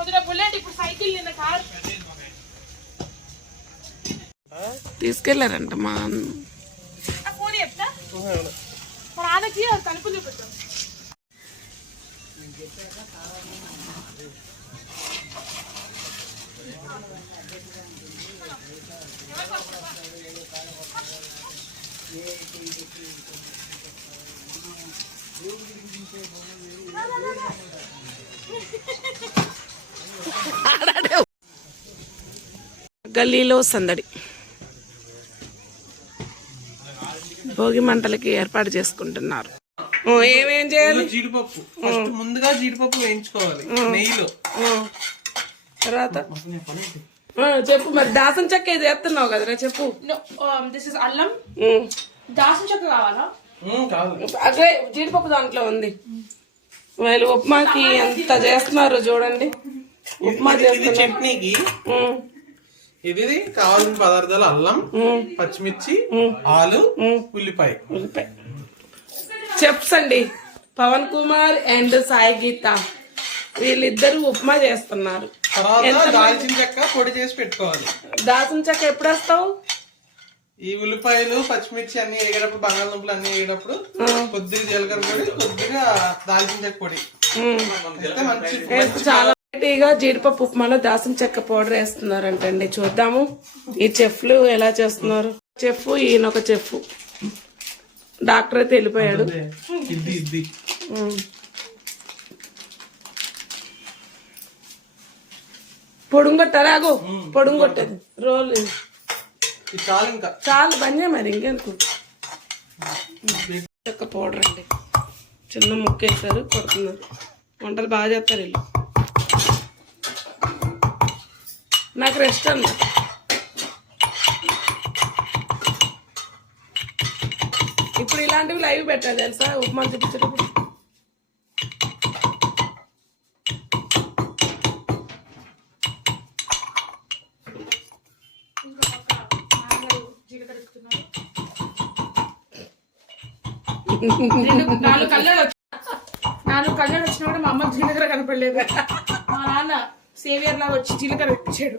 కొద్దిగా బుల్లెట్ ఇప్పుడు సైకిల్ నిన్న కార్. తీసుకెళ్ళారంట మా ఆ ఫోన్ చెప్తా? తలుపు చూపెట్టాం గల్లీలో సందడి. భోగి మంటలకి ఏర్పాటు చేసుకుంటున్నారు. ఓ, ఏమేం చేయాలి? జీడిపప్పు. ఫస్ట్ ముందుగా జీడిపప్పు వేయించుకోవాలి నెయ్యిలో. తర్వాత? ఆ, చెప్పు మరి దాసం చెక్క ఇది వేస్తున్నావు కదరా చెప్పు. దిస్ ఇస్ అల్లం. ఉమ్. దాసం చెక్క కావాలా? అదే జీడిపప్పు దాంట్లో ఉంది. వీళ్ళు ఉప్మాకి ఎంత చేస్తున్నారు చూడండి. ఉప్మా ఇది చేస్తున్నారు చట్నీకి ఇది కావాల్సిన పదార్థాలు అల్లం పచ్చిమిర్చి ఆలు ఉల్లిపాయ. ఉల్లిపాయ. చెప్స్ అండి. పవన్ కుమార్ అండ్ సాయి గీత. వీళ్ళిద్దరూ ఉప్మా చేస్తున్నారు. తర్వాత దాల్చిన చెక్క పొడి చేసి పెట్టుకోవాలి. దాసం చెక్క ఎప్పుడు వేస్తావు ఈ ఉల్లిపాయలు పచ్చిమిర్చి అన్ని వేగేటప్పుడు బంగాళదుంపలు అన్ని వేగేటప్పుడు కొద్దిగా జీలకర్ర పొడి కొద్దిగా దాల్చిన చెక్క పొడి. చాలా వెరైటీగా జీడిపప్పు ఉప్మాలో దాసం చెక్క పౌడర్ వేస్తున్నారంటండి. చూద్దాము. ఈ చెఫ్లు ఎలా చేస్తున్నారు? చెఫ్ ఈయన ఒక చెఫ్. డాక్టర్ అయితే వెళ్ళిపోయాడు ఇది ఇది. ఉమ్. పొడుంగొట్టారా ఆగు పొడుంగొట్టేది. రోల్. చాలు చేయి మరి ఇంకెందుకు? చెక్క పౌడర్ అండి. చిన్న ముక్క వేసారు కొడుతున్నారు. వంటలు బాగా చేస్తారు వీళ్ళు. నాకు రెస్ట్ అన్నమాట ఇప్పుడు ఇలాంటివి లైవ్ పెట్టాలి తెలుసా? ఉప్మా చూపించేటప్పుడు నాలుగు కళ్యాణ్ వచ్చి నాలుగు కళ్యాణ్ వచ్చినా కూడా మా అమ్మ జీలకర్ర కనపడలేదు. మా నాన్న సేవియర్ లాగా వచ్చి జీలకర్ర పెట్టించాడు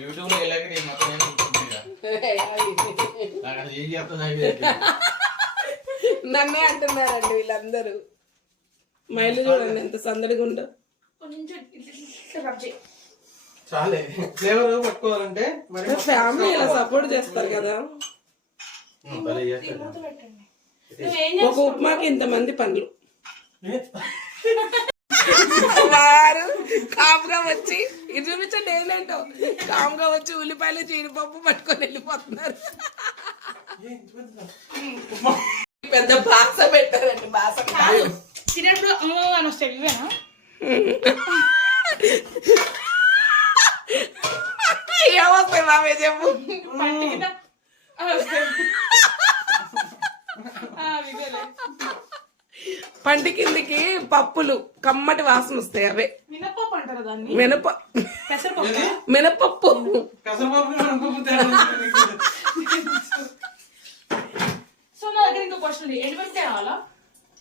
యూట్యూబ్లో వెళ్ళాక నేను మొత్తం ఏం. నన్నే అంటున్నారండి వీళ్ళందరూ. మైలు చూడండి ఎంత సందడిగా ఉందో. చాలే. ఫ్లేవర్ పట్టుకోవాలంటే మరి ఫ్యామిలీ ఇలా సపోర్ట్ చేస్తారు కదా. ఒక ఉప్మాకి ఇంతమంది పనులు వారు కాముగా వచ్చి ఇది చూపించండి ఏంటంటో కాముగా వచ్చి ఉల్లిపాయలు జీడిపప్పు పట్టుకొని వెళ్ళిపోతున్నారు. పెద్ద బాస పెట్టారండి బాస అమ్మో అని వస్తాయి ఇవేనా ఏమొస్తాయి మామే చెప్పు పంట కిందికి పప్పులు కమ్మటి వాసన వస్తాయి అవే. మినప్పప్పు అంటారు దాన్ని? మినప పెసరపప్పు. మినపప్పు. పెసరపప్పు మినపప్పు తేడా ఉంది నీకు. సో నా దగ్గర ఇంకో క్వశ్చన్ ఉంది. ఎండుమిరపకాయ కావాలా?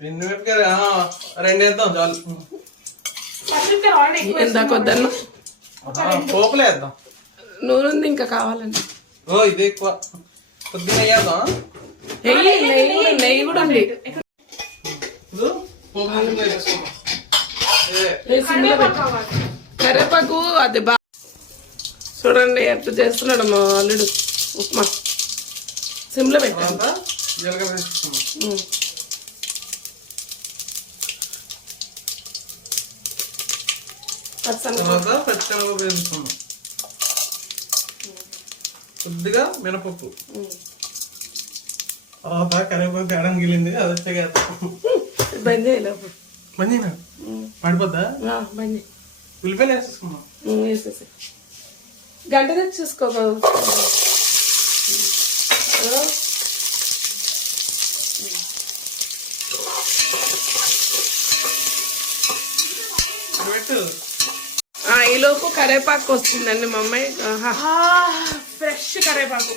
రెండు మిరపకాయలు, ఆ, రెండు వేద్దాం చాలు. పచ్చిమిరపకాయ ఆల్రెడీ ఎక్కువ ఇందాక వద్దన్ను. ఆ, పోపులే వేద్దాం. నూనె ఉంది ఇంకా కావాలండి. ఓ ఇది ఎక్కువ. కొద్దిగా వేద్దాం. నెయ్యి నెయ్యి నెయ్యి? కూడా ఉంది. కరివేపాకు అది బా చూడండి ఎట్లా చేస్తున్నాడు మా అల్లుడు. ఉప్మా. సిమ్లో పెట్టాను తర్వాత జీలకర్ర తర్వాత కరివేపాకు తేడా మిగిలింది అది వేద్దాం. బంద్ చేయలేపు మంచిగా పడిపోద్దా? బంద్. ఉల్లిపాయలు వేసేసి గంట తెచ్చి చూసుకో బాబు ఈలోపు కరివేపాకు వస్తుందండి మా అమ్మాయి. ఫ్రెష్ కరేపాకు.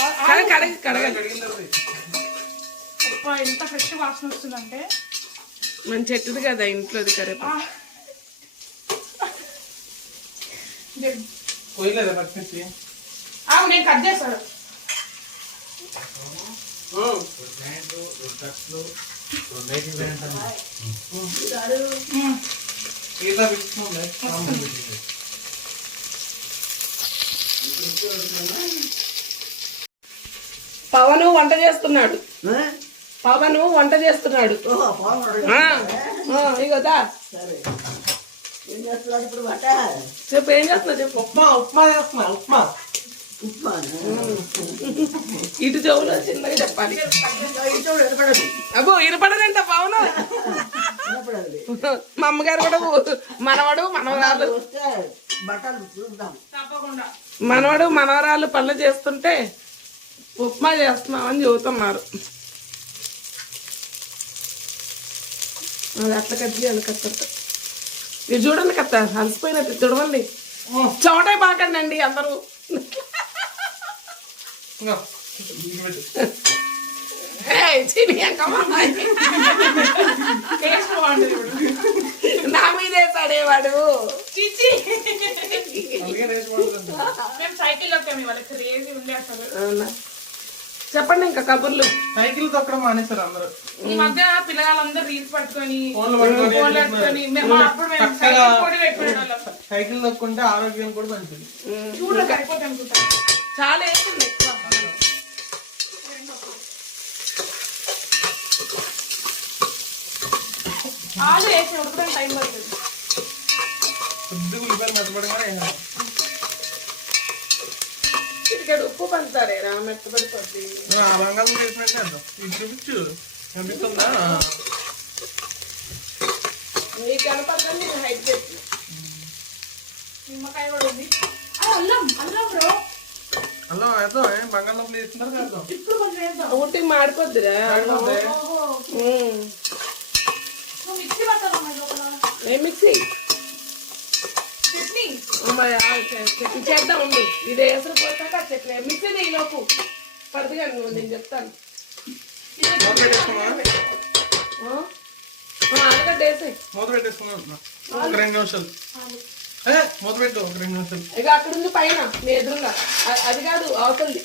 కడగ ఎంత ఫ్రెష్ వాసన వస్తుందంటే. మన చెట్టుది కదా ఇంట్లోది కరేపా. నేను కట్ చేస్తాను. పవన్ వంట చేస్తున్నాడు. పవన్ వంట చేస్తున్నాడు. ఇగోదా చెప్పు ఏం చేస్తున్నా చెప్పు. ఉప్మా ఉప్మా చేస్తున్నా ఉప్మా. ఉప్మా ఇటు చెవులో చిన్నగా చెప్పాలి. అబ్బో ఇనపడదంట పవన్. మా అమ్మగారు కూడా మనవడు మనవరాలు. వస్తే బట్టలు చూద్దాం. తప్పకుండా. మనవడు మనవరాలు పనులు చేస్తుంటే ఉప్మా చేస్తున్నామని చెబుతున్నారు. అది అట్లా కట్ చేయాలి ఇది చూడండి కత్త అలసిపోయినట్టు చూడవండి చోటే బాకండి అందరూ. బాగుంటుంది ఇప్పుడు. నా మీదే పడేవాడు. సైకిల్ అసలు. అవునా? చెప్పండి ఇంకా కబుర్లు. సైకిల్ తొక్కడం మానేశారు అందరూ. ఈ మధ్య పిల్లగాళ్ళందరూ రీల్స్ పట్టుకొని ఫోన్లు పట్టుకొని ఫోన్లు పట్టుకొని మేము అప్పుడు మేము చక్కగా సైకిల్ పోటీ పెట్టుకునేవాళ్ళం. సైకిల్ తొక్కుంటే ఆరోగ్యం కూడా మంచిది. చూడ సరిపోతుంది అనుకుంటా. చాలా వేసింది ఎక్కువ. ఆలు వేసి టైం పడుతుంది కొద్దిగా ఉల్లిపాయలు మట్టపడగానే వేయాలి. ఇక్కడ ఉప్పు పంచుతారే రా ఆ బంగాళం ఇది చూపించు. కనిపిస్తుందా నీకు కనపడదని నేను హైట్ పెట్టి నిమ్మకాయ కూడా ఉంది. అల్లం అల్లం బ్రో. అలా వేద్దాం ఏం బంగాళదుంపలు వేస్తున్నారు వేద్దాం ఇప్పుడు కొంచెం వేద్దాం. ఊటికి మాడిపోద్దిరా. మిక్సీ ఏ మిక్సీ? చట్నీ చేద్దాం ఉండు. ఇది ఎసరు పోతాక చట్నీ మిక్సీ ఈ లోపు. పడుతుగా నువ్వు నేను చెప్తాను. ఆలుగడ్డ వేసేయ్ మూత పెట్టేసుకున్నా అంటున్నా. ఒక రెండు నిమిషాలు. ఏ మూత పెట్టు ఒక రెండు నిమిషాలు. ఇక అక్కడ ఉంది పైన నీ ఎదురుగా అది కాదు అవతలది.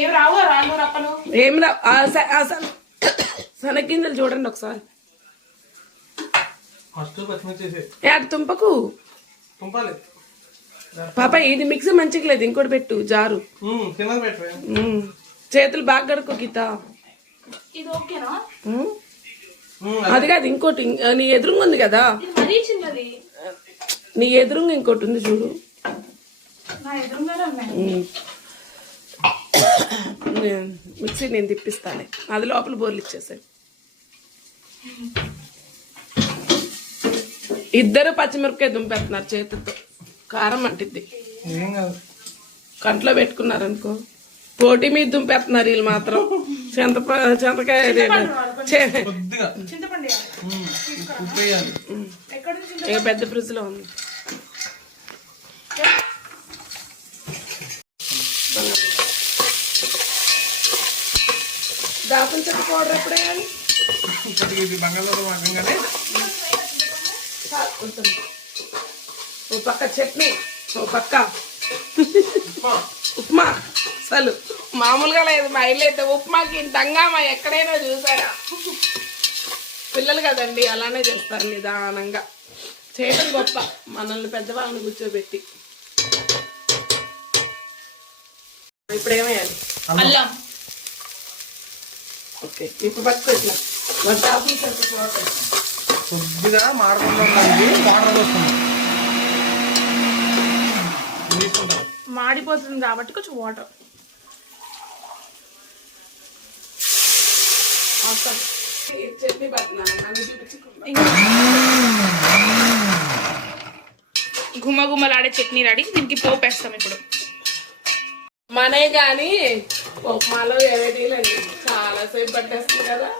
ఏం రావు రాళ్ళు రప్పలు? ఏం రా ఆ స- ఆ సన- శనగింజలు చూడండి ఒకసారి. తుంపకు. తుంపాలి. పాప ఇది మిక్సీ మంచిగా లేదు ఇంకోటి పెట్టు జారు. చేతులు బాగా కడుక్కో గీత. అది. కాదు ఇంకోటి నీ ఎదురుగా ఉంది కదా. ఇది మరీ చిన్నది. నీ ఎదురుగా ఇంకోటి ఉంది చూడు. మిక్సీ నేను తిప్పిస్తాను అది లోపల బోర్లు ఇచ్చేసాయి. ఇద్దరు పచ్చిమిరపకాయ దుంపేస్తున్నారు చేతితో కారం అంటిద్ది. కాదు. కంట్లో పెట్టుకున్నారనుకో. పోటీ మీద దుంపేస్తున్నారు వీళ్ళు మాత్రం. చింత చింతకాయ పెద్ద ఫ్రిడ్జ్లో ఉంది దాపం చెట్టు పౌడర్ ఎప్పుడు వేయాలి? కొద్దిగా ఇది బంగాళదుంప ఉంటుంది. ఓ పక్క చట్నీ ఓ పక్క ఉప్మా. అసలు మామూలుగా లేదు మా ఇల్లు అయితే ఉప్మాకి ఇంత హంగామా ఎక్కడైనా చూసారా? పిల్లలు కదండి అలానే చేస్తారు నిదానంగా. చేయడం గొప్ప మనల్ని పెద్దవాళ్ళని కూర్చోబెట్టి. ఇప్పుడు ఏమేయాలి అల్లం. ఓకే ఇప్పుడు పట్టుకొచ్చిన బాగుంటుంది. కొద్దిగా ఉండాలి. వాటర్ వస్తుంది మాడిపోతుంది కాబట్టి కొంచెం వాటర్. గుమ్మ గుమ్మలాడే చట్నీ రెడీ. దీనికి పోపు వేస్తాం ఇప్పుడు. మనే గాని ఉప్మాలో ఏవేటీలండి చాలా సేపు పట్టేస్తుంది కదా.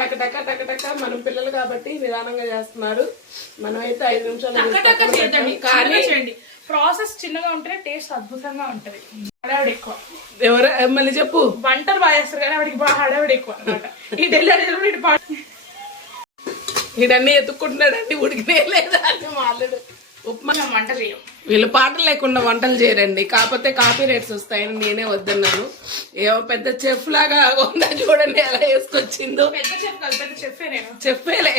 టక టక టక టక మనం పిల్లలు కాబట్టి నిదానంగా చేస్తున్నారు. మనం అయితే ఐదు నిమిషాలు చేద్దండి కానీ చేయండి. ప్రాసెస్ చిన్నగా ఉంటేనే టేస్ట్ అద్భుతంగా ఉంటది. హడావిడి ఎక్కువ. ఎవరు? మళ్ళీ చెప్పు. వంటలు బాగా చేస్తారు కానీ ఆవిడకి బాగా హడావిడి ఎక్కువ అనమాట ఈ డెలివరీ ఇటు పాటు ఇడన్నీ ఎత్తుక్కుంటున్నాడండి ఉడికినే లేదా అని మాట్లాడు ఉప్మా మనం వంట చేయం. వీళ్ళు పాటలు లేకుండా వంటలు చేయరండి. కాకపోతే కాపీ రేట్స్ వస్తాయని నేనే వద్దన్నాను. ఏమో పెద్ద చెఫ్ లాగా ఉందా చూడండి ఎలా వేసుకొచ్చిందో. పెద్ద చెఫ్ కాదు పెద్ద చెఫే నేను. చెప్పేలే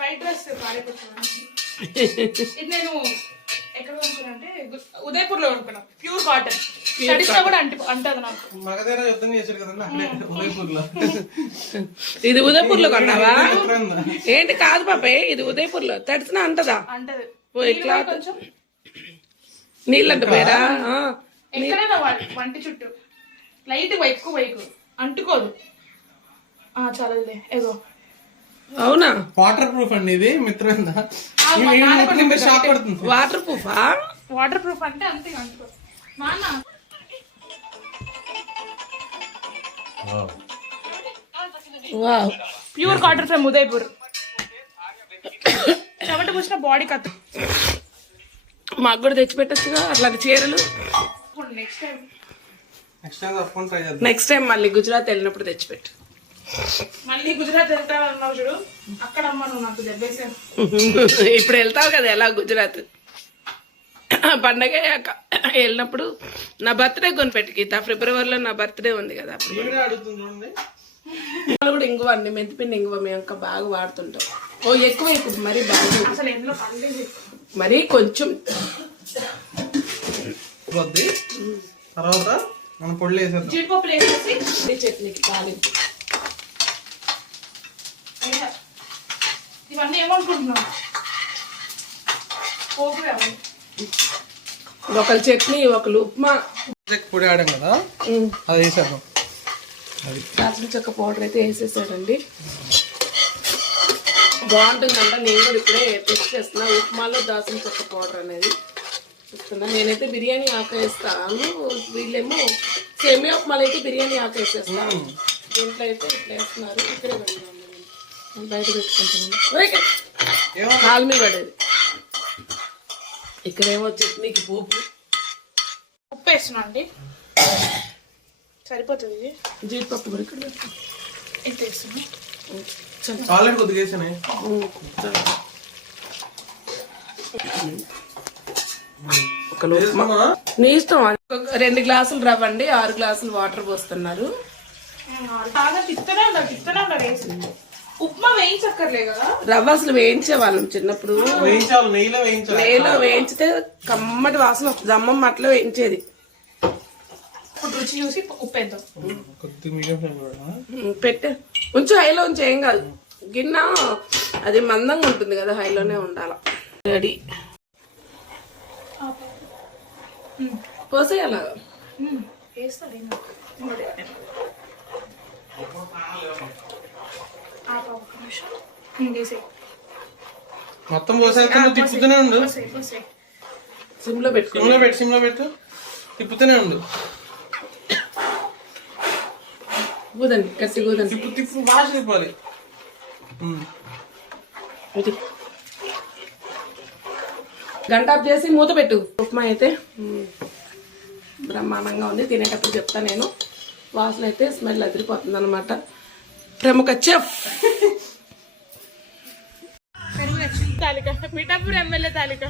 వైట్ డ్రెస్ పారేకొచ్చాను ఇది నేను ఎక్కడ కొనుక్కున్నానంటే ఉదయపూర్లో కొనుక్కున్నాను ప్యూర్ కాటన్. స్టడీస్లో కూడా అంటి అంటది నాకు. మగధీర యుద్ధం చేశాడు కదండి అక్కడే ఉదయపూర్లో. ఇది ఉదయపూర్లో కొన్నావా? ఏంటి కాదు పాపే ఇది ఉదయపూర్లో తడిసినా అంటదా? అంటది. కొంచెం. నీళ్ళంట ఆ. ఎక్కడైనా వంటి చుట్టూ. లైట్ ఎక్కువ వైకు అంటుకోదు. ఆ చాలే ఏదో అవునా? వాటర్ ప్రూఫ్ అండి ఇది మిత్రవింద ఆ, మా నాన్న కొంచెం మీరు షాక్ పడుతుంది. వాటర్ ప్రూఫా? వాటర్ ప్రూఫ్ అంటే అంతే అంటుకో. నాన్న. Wow. Pure cotton from Udaipur. చెమట పూసిన బాడీ కత్తు. మాకు కూడా తెచ్చిపెట్టచ్చుగా అట్లాంటి చీరలు. నెక్స్ట్ టైం నెక్స్ట్ టైం తప్పకుండా ట్రై చేద్దాం. నెక్స్ట్ టైం మళ్ళీ గుజరాత్ వెళ్ళినప్పుడు తెచ్చిపెట్టు మళ్ళీ గుజరాత్ వెళ్తానన్నావు చూడు? అక్కడ నాకు దెబ్బేసాను ఇప్పుడు వెళ్తావు కదా ఎలా గుజరాత్? పండగ వెళ్ళినప్పుడు నా బర్త్డే కొనిపెట్టి గీత. ఫిబ్రవరిలో నా బర్త్డే ఉంది కదా అప్పుడు కూడా ఇంగువ అండి. మెంతిపిండి ఇంగువ మేము ఇంకా బాగా వాడుతుంటాం. ఓ ఎక్కువ ఎక్కువ మరీ బాగా. మరీ కొంచెం. వద్ది తర్వాత మనం పొడులు వేసేద్దాం. జీడిపప్పులు వేసేసి ఈ చట్నీకి తాలింపు. ఇవన్నీ అవన్నీ ఒకళ్ళు చట్నీ ఒకళ్ళు ఉప్మా. పొడి ఆడాం కదా. అది వేసేద్దాం. దాల్చిన చెక్క పౌడర్ అయితే వేసేసాడండి. బాగుంటుందంట. నేను కూడా ఇప్పుడే టెస్ట్ చేస్తున్నా. ఉప్మాలో దాల్చిన చెక్క పౌడర్ అనేది. చూస్తున్నా. నేనైతే బిర్యానీ ఆకు వేస్తాను. వీళ్ళేమో సేమియా ఉప్మాలో అయితే బిర్యానీ ఆకు వేసేస్తాను దీంట్లో అయితే ఇట్లా వేస్తున్నారు. ఇక్కడే పెడతాను బయట పెట్టుకుంటున్నాను ఏమో కాలు మీద పడేది. ఇక్కడేమో చట్నీకి పోపు. ఉప్పు వేస్తున్నా అండి. సరిపోతుంది. జీడిపప్పు కూడా ఇక్కడ కొద్దిగా వేసానే. నీ ఇష్టం రెండు గ్లాసులు రవ్వ అండి ఆరు గ్లాసులు వాటర్ పోస్తున్నారు. ఉప్మా వేయించక్కర్లే కదా. రవ్వ అసలు వేయించే వాళ్ళం చిన్నప్పుడు. వేయించాలి నెయ్యిలో వేయించాలి. నెయ్యిలో వేయించితే కమ్మటి వాసన వస్తుంది. అమ్మమ్మ అట్లా వేయించేది. ఇప్పుడు రుచి చూసి ఉప్పు వేద్దాం పెట్టే. ఉంచు హైలో ఉంచి ఏం కాదు. గిన్నె అది మందంగా ఉంటుంది కదా హైలోనే ఉండాలి. రెడీ. పోసేయాల. మొత్తం పోసేస్తే నువ్వు తిప్పుతూనే ఉండు. సిమ్లో పెట్టుకో. సిమ్లో పెట్టు సిమ్లో పెట్టు. తిప్పుతూనే ఉండు. కూదండి గట్టి కూదండి తిప్పు తిప్పు తిప్పాలి ఉమ్. ఇది. గంట ఆఫ్ చేసి మూత పెట్టు ఉప్మా అయితే. బ్రహ్మాండంగా ఉంది తినేటప్పుడు చెప్తా నేను వాసన అయితే స్మెల్ అదిరిపోతుంది అనమాట ప్రముఖ చెఫ్. తాలిక మిఠాపూర్ ఎమ్మెల్యే తాలిక